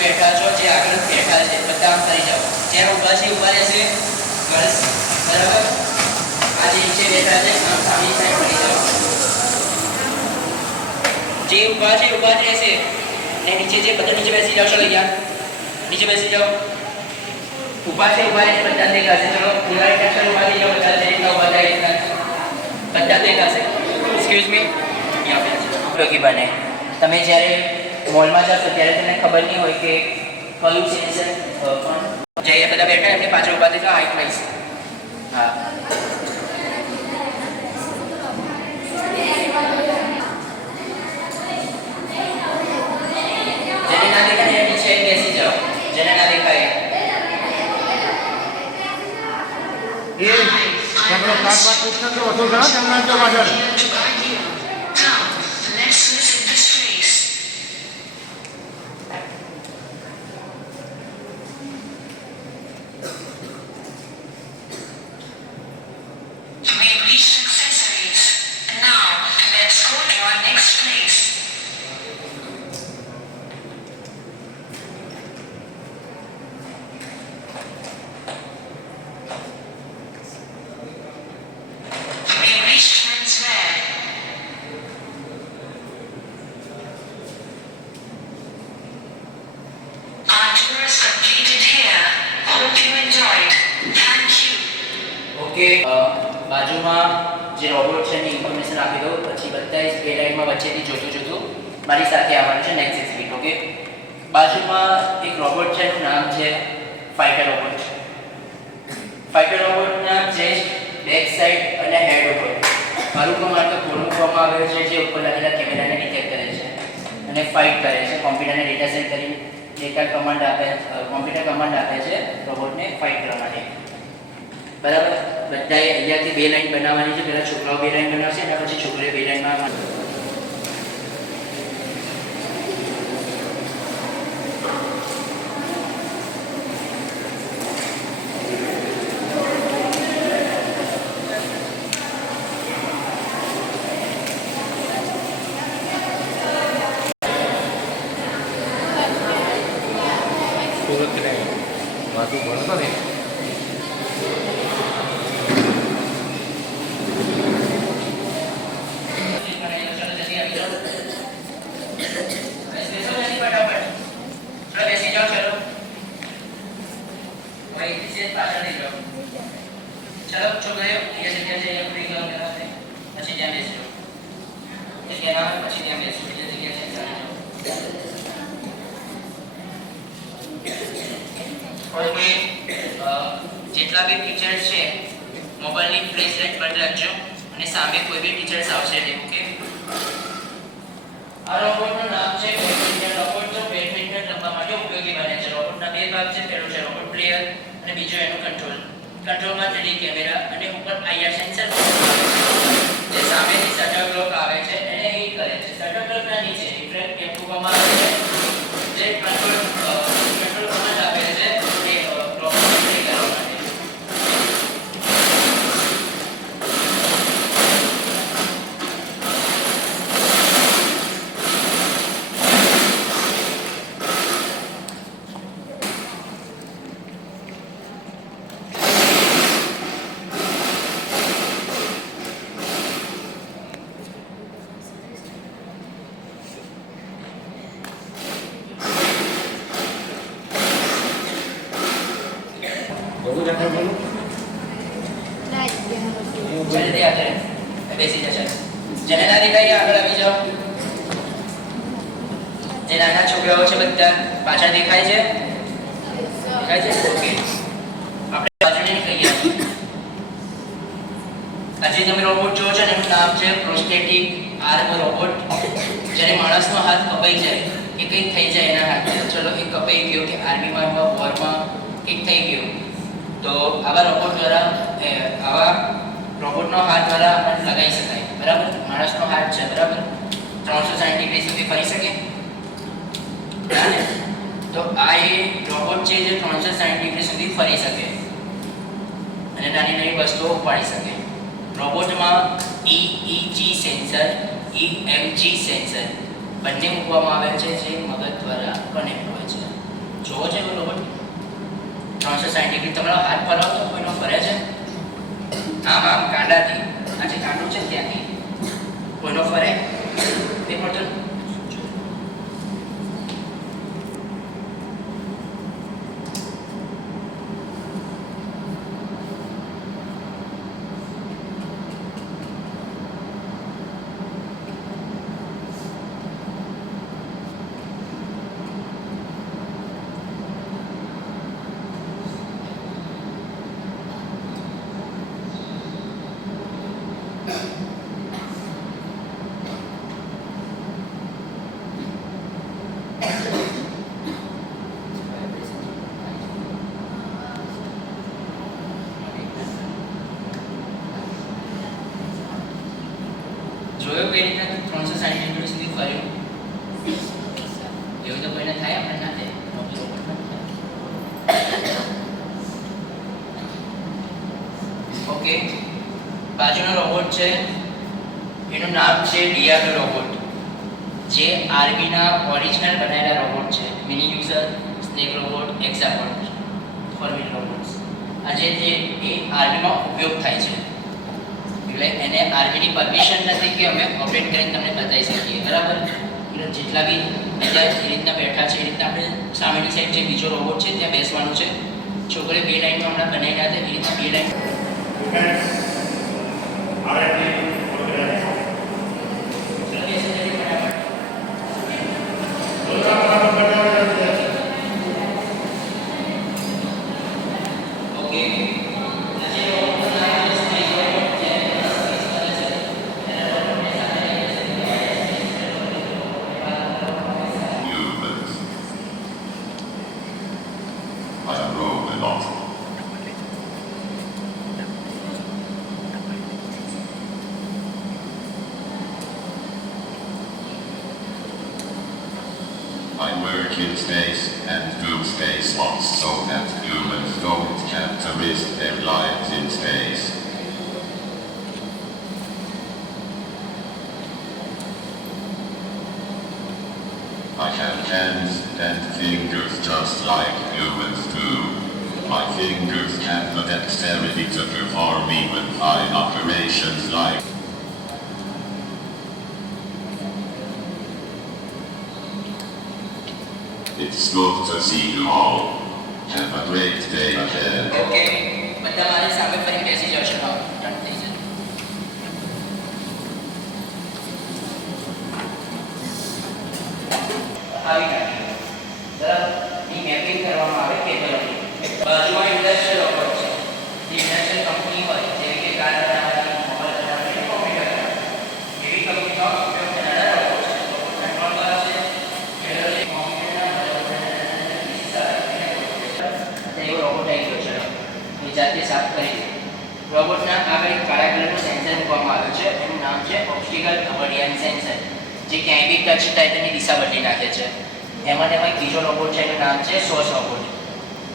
બેઠા છો, જે આગળ બેઠા છે બધા આમ કરી જાઓ. જ્યાં ઊભા છે ઊભા રહેશે ગર્લ્સ, બરાબર. આ જે નીચે બેઠા છે આમ સામેની સાઈડ કરી જાઓ. જે ઊભા છે ઊભા જ રહેશે ને નીચે જે બધા નીચે બેસી જાઓ. ચલો યાર નીચે બેસી જાઓ. ઊભા છે ઊભા રહેશે બધા દેખાશે. ચલો પૂરા ટેન્શન ઊભા થઈ જાઓ બધા. જેટલા ઊભા થાય એટલા બધા દેખાશે. એક્સક્યુઝ મી, ઉપયોગી બને. તમે જ્યારે મોલમાં જશો ત્યારે તમને ખબર નહીં હોય કે કયું સેન્સર પણ જે બધા બેઠા એમને પાછળ ઊભા થઈ જાઓ. Height wise. હા, જેને ના દેખાય એને નીચે બેસી જાઓ. જેને ના દેખાય એ આપણો કાટ વાત પૂછના તો વધુ ઘણા જમણા જો પાછળ બાજુમાં જે રોબોટ છે એની ઇન્ફોર્મેશન આપી દો. પછી બધા જ બે લાઈનમાં વચ્ચેથી જોતું મારી સાથે આવવાનું છે. Next exhibit. ઓકે, બાજુમાં એક રોબોટ છે એનું નામ છે ફાઇટર રોબોટ. ફાઇટર રોબોટના ચેસ્ટ, બેક સાઈડ અને હેડ ઉપર મારું માટે કોડ મૂકવામાં આવ્યો છે જે ઉપર લાગેલા કેમેરાને ડિટેક્ટ કરે છે અને ફાઇટ કરે છે. કોમ્પ્યુટરને ડેટા સેન્ડ કરી કોમ્પ્યુટર કમાન્ડ આપે છે રોબોટને ફાઇટ કરવા માટે. બરાબર. બધાએ અહીંયાથી બે લાઈન બનાવવાની છે. પહેલા છોકરાઓ બે લાઈન બનાવશે અને પછી છોકરીઓ બે લાઈનમાં. સુરત ને બાજુ ભણતો ને चलो छोकराओ ये जगह से ये पूरी काम करा दे. પછી ત્યાં બેસજો. જગ્યામાં પછી ત્યાં બેસજો. એ જગ્યા છે ચાલી જાઓ. ઓકે, જેટલા બી ટીચર્સ છે મોબાઈલની ફ્લેશ લાઇટ બંધ રાખજો અને સામે કોઈ બી ટીચર્સ આવશે નહીં. ઓકે, આ રોબોટનું નામ છે બેડમિન્ટન રોબોટ. જો બેડમિન્ટન રમવા માટે ઉપયોગી બને છે. રોબોટના બે ભાગ છે. પહેલો છે રોબોટ પ્લેયર અને બીજો એનું કંટ્રોલ. કંટ્રોલમાં 3D કેમેરા અને ઉપર IR સેન્સર જે સામેથી શટર બ્લોક આવે છે એને હિટ કરે છે. શટર બ્લોકના નીચે ડિફરન્ટ કેપ મૂકવામાં આવે છે જે કંટ્રોલ કમાન્ડ આપે છે એ રોબોટને પ્લે કરવા માટે. બધું જાતે બોલું જલ્દી આગળ બેસી જશે. જેને ના દેખાય આગળ આવી જાઓ. જે નાના છોકરાઓ છે બધા પાછળ દેખાય છે. દેખાય છે. ઓકે, આપણે બાજુને કહીએ. આજે તમે રોબોટ જોવો છો એનું નામ છે પ્રોસ્થેટિક આર્મ રોબોટ. જ્યારે માણસનો હાથ કપાઈ જાય કે કંઈક થઈ જાય એના હાથે, ચલો એ કપાઈ ગયો કે આર્મીમાં વોરમાં કંઈક થઈ ગયું તો આવા રોબોટ દ્વારા આવા રોબોટનો હાથ દ્વારા આપણે લગાવી શકાય. બરાબર. માણસનો હાથ છે બરાબર 360 ડિગ્રી સુધી ફરી શકે તો આ એ રોબોટ છે જે 360 ડિગ્રી સુધી ફરી શકે અને નાની નાની વસ્તુઓ ઉપાડી શકે. રોબોટમાં EEG સેન્સર, EMG સેન્સર બંને મૂકવામાં આવે છે જે મગજ દ્વારા કનેક્ટ હોય છે. જોવો છે એવો રોબોટ 360 ડિગ્રી તમારો હાથ ફરાવો તો કોઈનો ફરે છે આમ આમ કાંડાથી આ જે કાંડું છે ત્યાંથી કોઈનો ફરે એ બટન જોયું કઈ રીતના 360 ડિગ્રી સુધી ફર્યું એવું તો કોઈને થાય આપણે ના થાય ઓકે બાજુનો રોબોટ છે એનું નામ છે ડિયાડો રોબોટ જે આર્મીના ઓરિજિનલ બનાવેલા રોબોટ છે mini user snake robot example four wheel robots આજે જે એ આર્મીમાં ઉપયોગ થાય છે એટલે એને આર્મીની પરમિશન નથી કે અમે ઓપરેટ કરીને તમને બતાવી શકીએ બરાબર એટલે જેટલા બી બીજા એ રીતના બેઠા છે એ રીતના આપણે સામેની સાઈડ જે બીજો રોબોટ છે ત્યાં બેસવાનું છે છોકરીઓ 2 લાઈનમાં હમણાં બનાવીને હતા એ રીતના 2 line I work in space and do spacewalks so that humans don't have to risk their lives in space. I have hands and fingers just like humans do. My fingers have the dexterity to perform even fine operations like It's good to see you all. Have a great day ahead. Okay બધા મારી સામે ફરી બેસી જશો હા turn થઈ જશે આવી ગયા બરાબર એ મેપિંગ કરવામાં આવે કેબલની બાજુમાં ઇન્ડસ્ટ્રીયલ રોબોટ છે જે ઇન્ડસ્ટ્રીયલ કંપની હોય જેવી કે કાર બનાવવાની મોબાઈલ બનાવવાની કોમ્પ્યુટર બનાવવાની એવી કંપનીનો ઉપયોગ થનારા રોબોટ છે રોબોટના ત્રણ ભાગ છે પહેલો એવો રોબોટ આવી ગયો છે એ જાતે સાફ કરી દે રોબોટના આગળ એક કાળા કલરનું સેન્સર મૂકવામાં આવ્યું છે એનું નામ છે ઓબ્સ્ટિકલ અવર્ડિયન સેન્સર જે ક્યાંય બી ટચ થાય તેની દિશા બદલી નાખે છે એમાં એક બીજો રોબોટ છે એનું નામ છે સોસ રોબોટ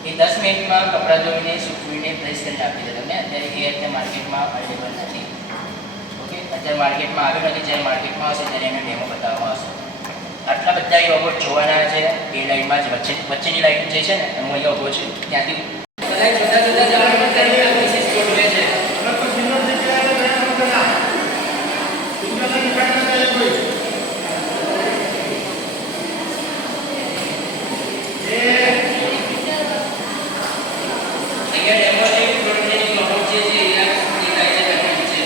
એ 10 મિનિટમાં કપડાં ધોઈને સૂકવીને પ્રેસ કરીને આપી દે તમને અત્યારે એ અત્યારે માર્કેટમાં અવેલેબલ નથી ઓકે અત્યારે માર્કેટમાં આવ્યો નથી જ્યારે માર્કેટમાં હશે ત્યારે એનો ડેમો બતાવવામાં આવશે આટલા બધા એ રોબોટ જોવાના છે એ લાઈનમાં જ વચ્ચેની લાઈન જે છે ને હું અહીંયા ઊભો છું ત્યાંથી બધા જુદા જુદા જવાનું કરીને વિશેષ ગોઠવે છે અહીંયા ડેમોસ્ટ્રેટ પ્રોટોટાઇપ રોબોટ જે છે એ દેખાય છે તમને નીચે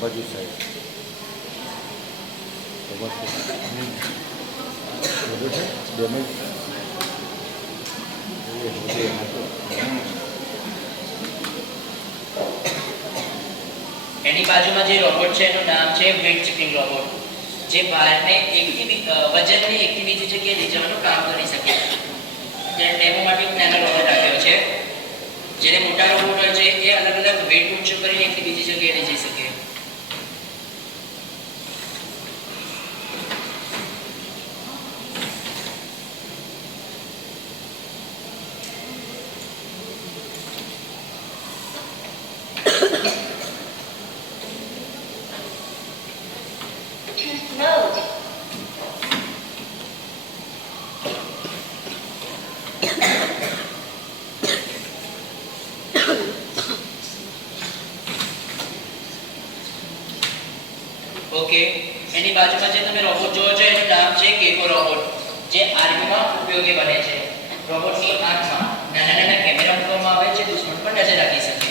બાજુ સાઈડ બધું છે ડેમેજ એની બાજુમાં જે રોબોટ છે એનું નામ છે વેટ ચેકિંગ રોબોટ, જે ભારને એકથી વજનને એકથી બીજી જગ્યાએ લઈ જવાનું કામ કરી શકે. ત્યાં ડેમો માટે એક નાનો રોબોટ રાખ્યો છે. જેને મોટા રોબોટ હોય છે એ અલગ અલગ વેટ ઊંચું કરીને એકથી બીજી જગ્યાએ લઈ જઈ શકે. ઓકે, એની બાજુમાં જે તમે રોબોટ જોવો છો એનું નામ છે કેકો રોબોટ, જે આર્મીમાં ઉપયોગી બને છે. રોબોટની આંખમાં નાના નાના કેમેરા મૂકવામાં આવે છે, દુશ્મન પર નજર રાખી શકે.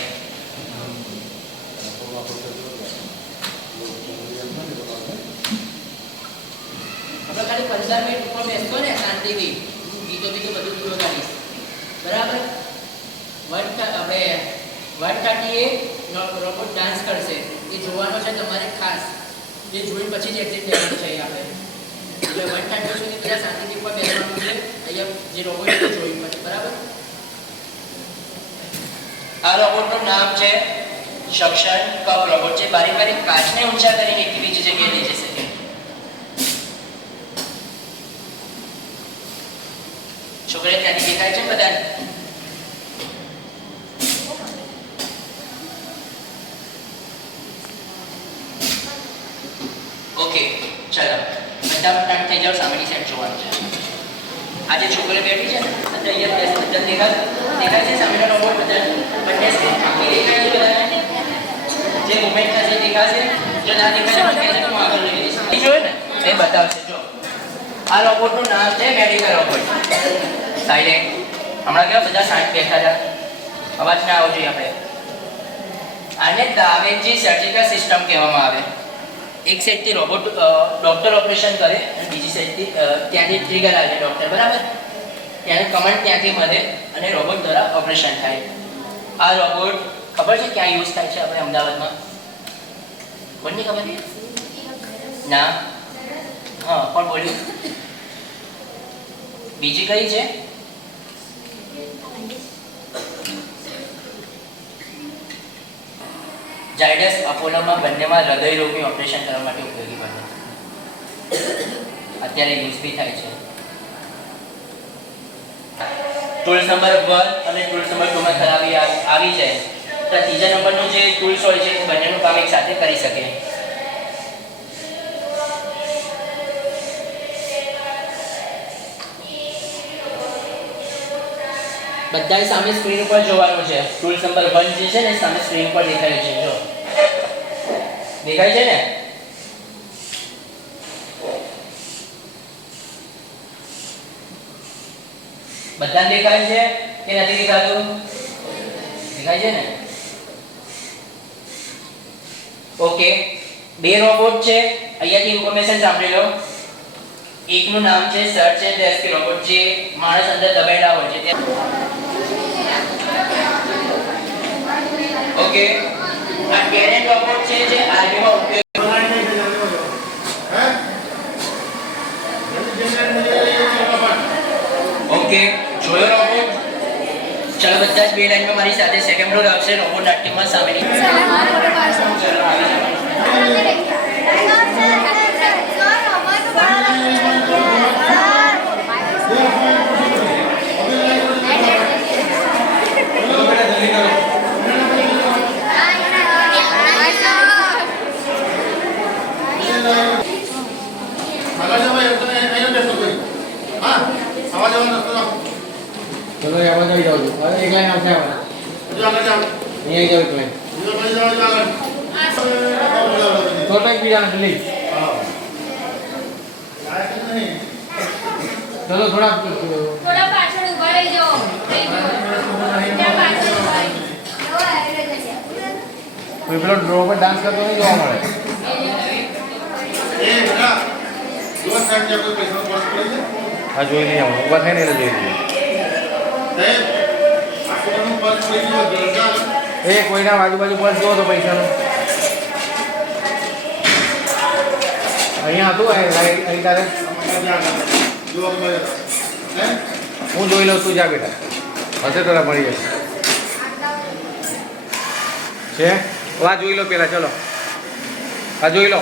આપણે ખાલી 15 મિનિટ ઉપર બેસતો ને શાંતિથી, ગીતો બીતો બધું પૂરો કરીશ, બરાબર? આપણે 130 રોબોટ ડાન્સ કરશે, એ જોવાનો છે તમારે ખાસ. એ જોઈને પછી જ એક્ઝિટ લેવાનું છે આપણે. એટલે 130 સુધી પહેલાં શાંતિથી ઉપર બેસવાનું છે. અહીંયા જે રોબોટ છે જોઈને પછી, બરાબર? આ રોબોટનું નામ છે સક્શન કપ રોબોટ, જે બારી બારી કાચને ઊંચા કરીને એક બીજી જગ્યાએ લઈ જઈ શકે. છોકરે ત્યાંથી દેખાય છે બધાને? ઓકે, ચાલો બધા ટાઈમ થઈ જાવ, સામેની સાઈડ જોવાનું છે. આ જે છોકરી બેઠી છે ને અંદર, અહીંયા બધા દેખાય છે સામેનો રોબોટ, બધા બંને સ્ક્રીન આખી દેખાય છે બધાને. જે મુવમેન્ટ થશે દેખાશે, જો ના દેખાય તો કહેજો તો હું આગળ લઈ જઈશ. જોયું ને એ બતાવશે. જો આ રોબોટનું નામ છે મેડિકલ રોબોટ. સાયલેન્ટ. હમણાં કેવા બધા શાંત બેઠા હતા, અવાજ ના આવવો જોઈએ આપણે. આને દા વિન્ચી સર્જિકલ સિસ્ટમ કહેવામાં આવે. એક સાઈડથી રોબોટ ડોક્ટર ઓપરેશન કરે અને બીજી સાઈડથી ત્યાંથી ટ્રિગર આવે ડોક્ટર, બરાબર? ત્યાંનો કમાન્ડ ત્યાંથી મળે અને રોબોટ દ્વારા ઓપરેશન થાય. આ રોબોટ ખબર છે ક્યાં યુઝ થાય છે આપણે અમદાવાદમાં? કોની ખબર? ના, હા, કોણ બોલ્યું? બીજી કઈ છે? ઝાયડસ અપોલોમાં બંનેમાં હૃદય રોગની ઓપરેશન કરવા માટે ઉપયોગી બને. અત્યારે યુઝ બી થાય છે. ટૂલ્સ નંબર 1 અને ટૂલ્સ નંબર 2 માં ખરાબી આવી જાય તો ત્રીજા નંબરનું જે ટૂલ્સ હોય છે એ બંનેનું કામ એક સાથે કરી શકે. બધા સામે સ્ક્રીન ઉપર જોવાનું છે. ટૂલ્સ નંબર 1 જે છે ને સામે સ્ક્રીન ઉપર દેખાય છે. જો દેખાય છે ને? બધા દેખાય છે કે નથી દેખાતું? દેખાય છે ને? ઓકે, બે રોબોટ છે. અહીંયાથી ઇન્ફોર્મેશન સાંભળી લો. એકનું નામ છે સર્ચ એન્ડ રેસ્ક્યુ રોબોટ, જે માણસ અંદર દબાયેલા હોય છે. ઓકે, આ ટેરેન્ટ રોબોટ છે જે આર્મીમાં ઉપયોગ. ઓકે, જોયો રોબોટ? ચલો બધા જ બે લાઈનમાં મારી સાથે સેકન્ડ ફ્લોર આવશે રોબોટ નાટ્યમાં સામેની. ચલો આવાજ આવી જાવ. હવે એક લાઈન આવશે. અહીંયા આવી જાવ એક લાઈન. થોડા એક બીજા જલ્દી. ચલો થોડા પાછળ ઉભા રહી જાઓ. ત્યાં પાછળ ઉભા રહી જાઓ. કોઈ પેલો ડ્રો પર ડાન્સ કરતો નહીં જોવા મળે. હા જોઈ લઈએ આવું ઊભા થાય ને એટલે જોઈ લઈએ. એ કોઈના આજુબાજુ પર્સ જુઓ તો પૈસાનું અહીંયા હતું અહીં તારે હું જોઈ લઉં તું જા બેટા હશે તારા મળી જશે છે આ જોઈ લો પેલા ચલો આ જોઈ લો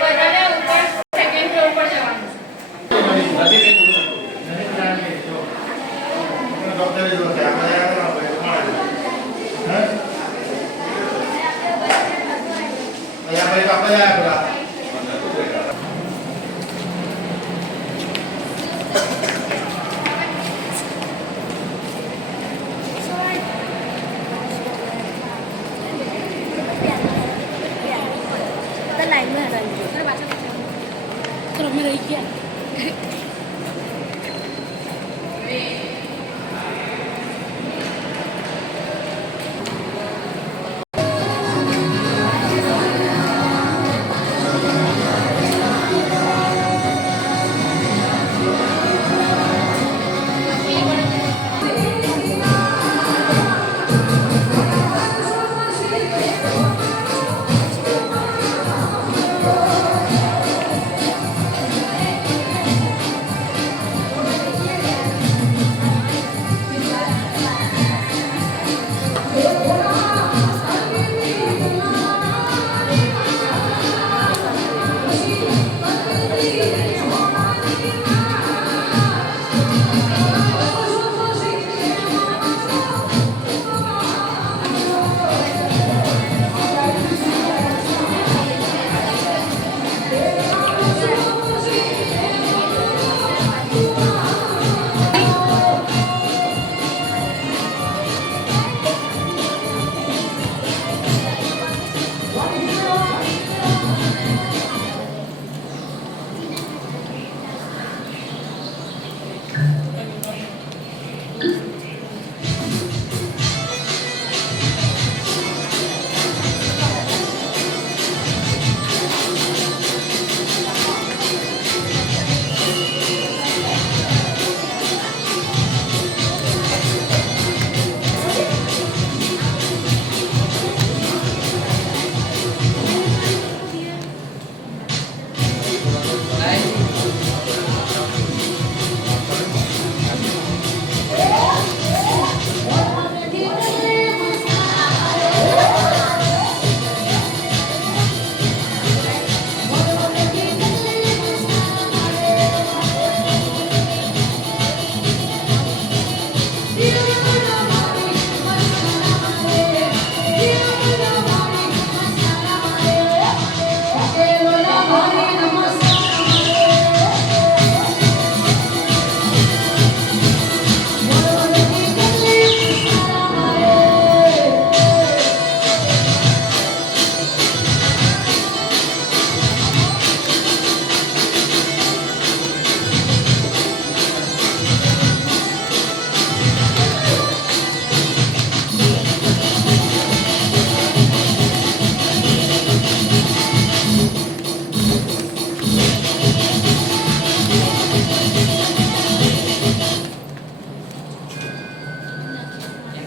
બધાને ઉપર સેકન્ડ ફ્લોર પર જવાનું लाइन में रही तो में रही क्या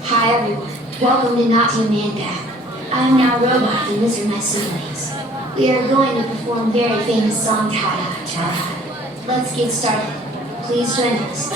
Hi everyone, welcome to Natia Mandak. I'm now Robot and these are my siblings. We are going to perform very famous song Tada Tada. Let's get started. Please join us.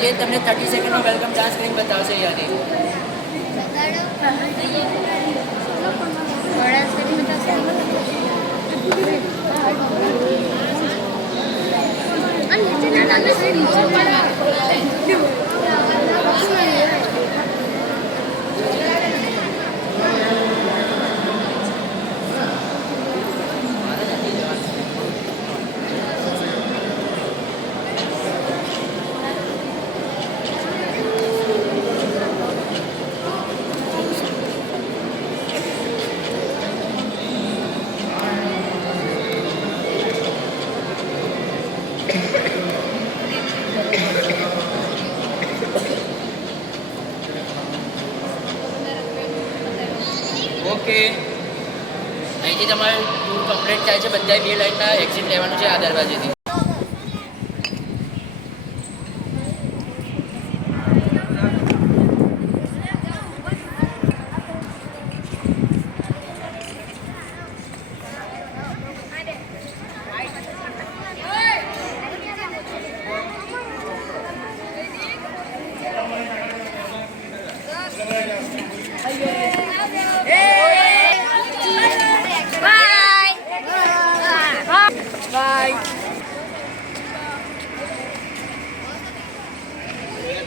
જે તમને 30 સેકન્ડનો welcome dance કરીને બતાવશે યાદી. Okay, અહીંથી તમારે tour complete થાય છે. બધાએ 2 લાઇનના એક્ઝિટ લેવાનું છે આ દરવાજેથી.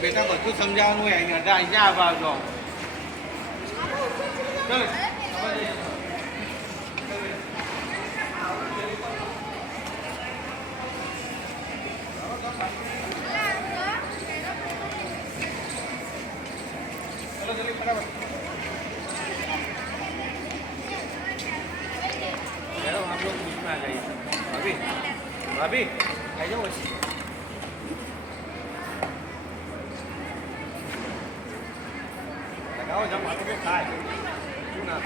બેટા બધું સમજાવવાનું હોય અહીં અહીંયા આવજો. ચાલો જલ્દી ફટાફટ. मैडम आप लोग बीच में आ जाइए. भाभी भाभी आ जाओ. लगाओ जब हाथों पे खाए क्यों ना.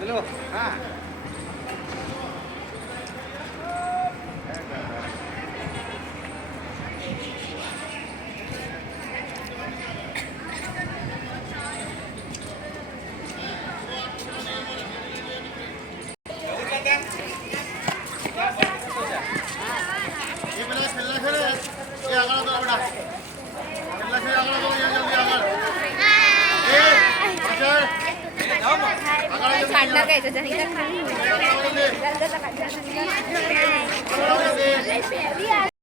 चलो हाँ काढणार काय त्याच्या